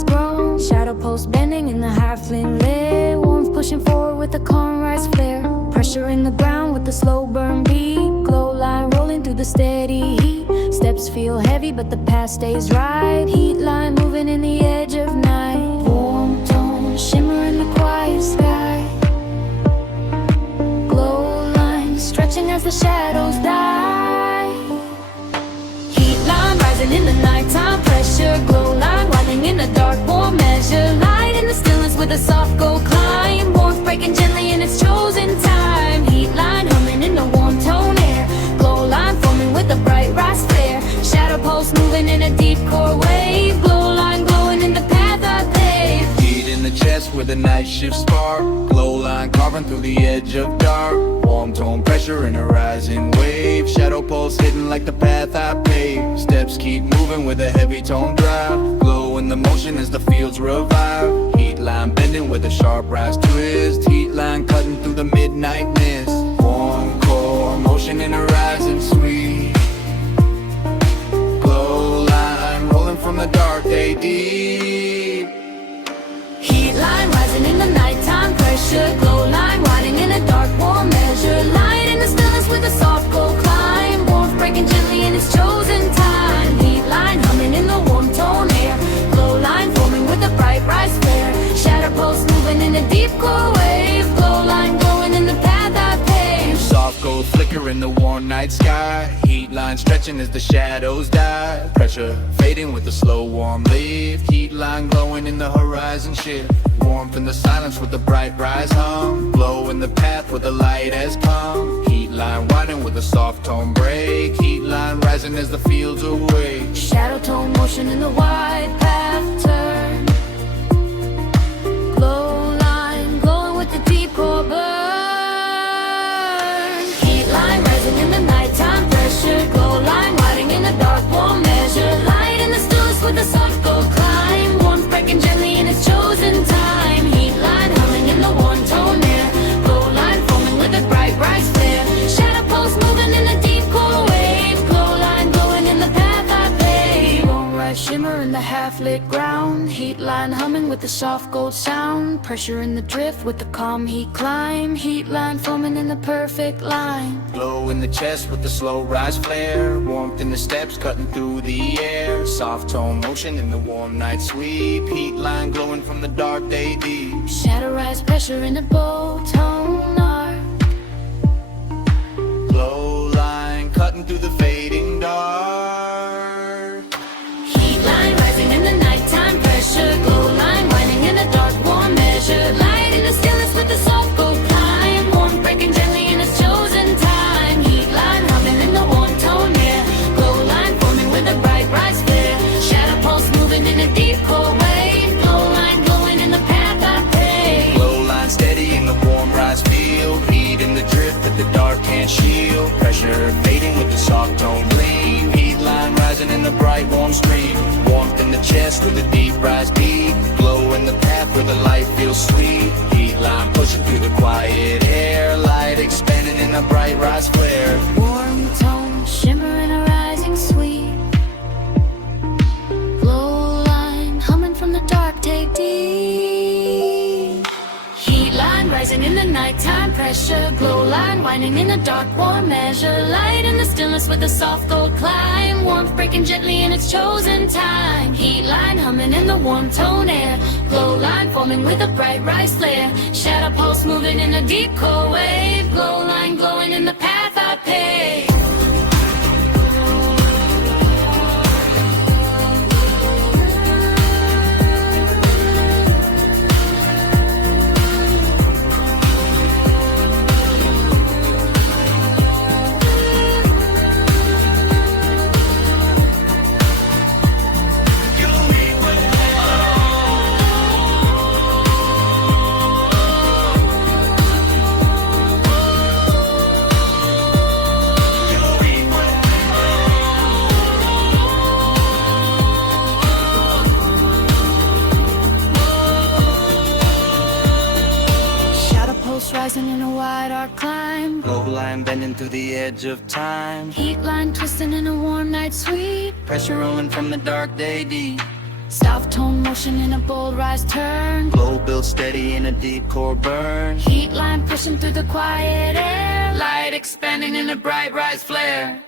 has grown. Shadow post bending in the halfling lit. Warmth pushing forward with a calm rise flare. Pressure in the ground with the slow burn beat. Glow line rolling through the steady heat. Steps feel heavy but the path stays right. Heat line moving in the edge of night. Warm tone shimmer in the quiet sky. Glow line stretching as the shadows die. Heat line rising in the nighttime. Pressure glow line widening in the dark. Warm measure light in the stillness with a soft gold climb. Warmth breaking gently in its chosen time. Heat line humming in the warm tone air. Glow line forming with a bright rise flare. Shadow pulse moving in a deep core wave. Glow line glowing in the path I paved. Heat in the chest where the night shift spark. Glow line carving through the edge of dark. Warm tone pressure in a rising wave. Shadow pulse hidden like the path I paved. Steps keep moving with a heavy tone drive. Glow in the motion as the fields revive. Heat line bending with a sharp rise twist. Heat line cutting through the midnight mist. Warm core motion in a rising sweet. Glow line rolling from the dark day deep. Heat line rising in the nighttime. Pressure glow line widening in a dark warm measure. Light in the stillness with a soft gold climb. Warmth breaking gently in its chosen time. Heat line humming in the warm tone air. Glow line forming with a bright rise flare. Shadow pulse moving in a deep core wave. Glow line glowing in the path I paved. Soft gold flicker in the warm night sky. Heat line stretching as the shadows die. Pressure fading with the slow warm lift. Heat line glowing in the horizon shift. Warmth in the silence with the bright rise hum. Glow in the path where the light has come. Heat line widening with a soft tone break. Heat line rising as the fields awake. Shadow tone motion in the wide path turn. Glow line glowing with the deep core burn. Heat line rising in the nighttime. Pressure glow line widening in the dark warm measure. Light in the stillness with a soft gold climb. Warmth breaking gently in its chosen time. Heat line humming in the warm tone air. Glow line forming with a bright rise flare. Shadow pulse moving in a deep core wave. Glow line glowing in the path I paved. Warm rise shimmer in the half-lit ground. Heat line humming with the soft gold sound. Pressure in the drift with the calm heat climb. Heat line forming in the perfect line. Glow in the chest with the slow rise flare. Warmth in the steps cutting through the air. Soft tone motion in the warm night sweep. Heat line glowing from the dark day deep. Shadow rise pressure in a bold tone arc. Glow line cutting through the fading dark. Heat line rising in the nighttime. Pressure glow line winding in a dark warm measure. Light in the stillness with the soft gold climb. Warmth breaking gently in its chosen time. Heat line humming in the warm tone air. Glow line forming with a bright rise flare. Shadow pulse moving in a deep core wave. Glow line glowing in the path I paved. Glow line steady in the warm rise field. Heat in the drift that the dark can't shield. Pressure fading with the soft tone gleam. Heat line rising in the bright warm stream. Warmth in the chest with the deep rise deep. Glow in the path where the light feels sweet. Heat line pushing through the quiet air. Light expanding in a bright rise flare. Warm tone shimmer in a rising sweet. Glow line humming from the dark take deep. Heat line rising in the nighttime. Pressure glow line winding in a dark warm measure. Light in the stillness with a soft gold climb. Warmth breaking gently in its chosen time. Heat line humming in the warm tone air. Glow line forming with a bright rise flare. Shadow pulse moving in a deep core wave. Glow line glowing in the path I paved. Rising in a wide arc climb. Glow line bending through the edge of time. Heat line twisting in a warm night sweep. Pressure rolling from the dark day deep. Soft tone motion in a bold rise turn. Flow built steady in a deep core burn. Heat line pushing through the quiet air. Light expanding in a bright rise flare.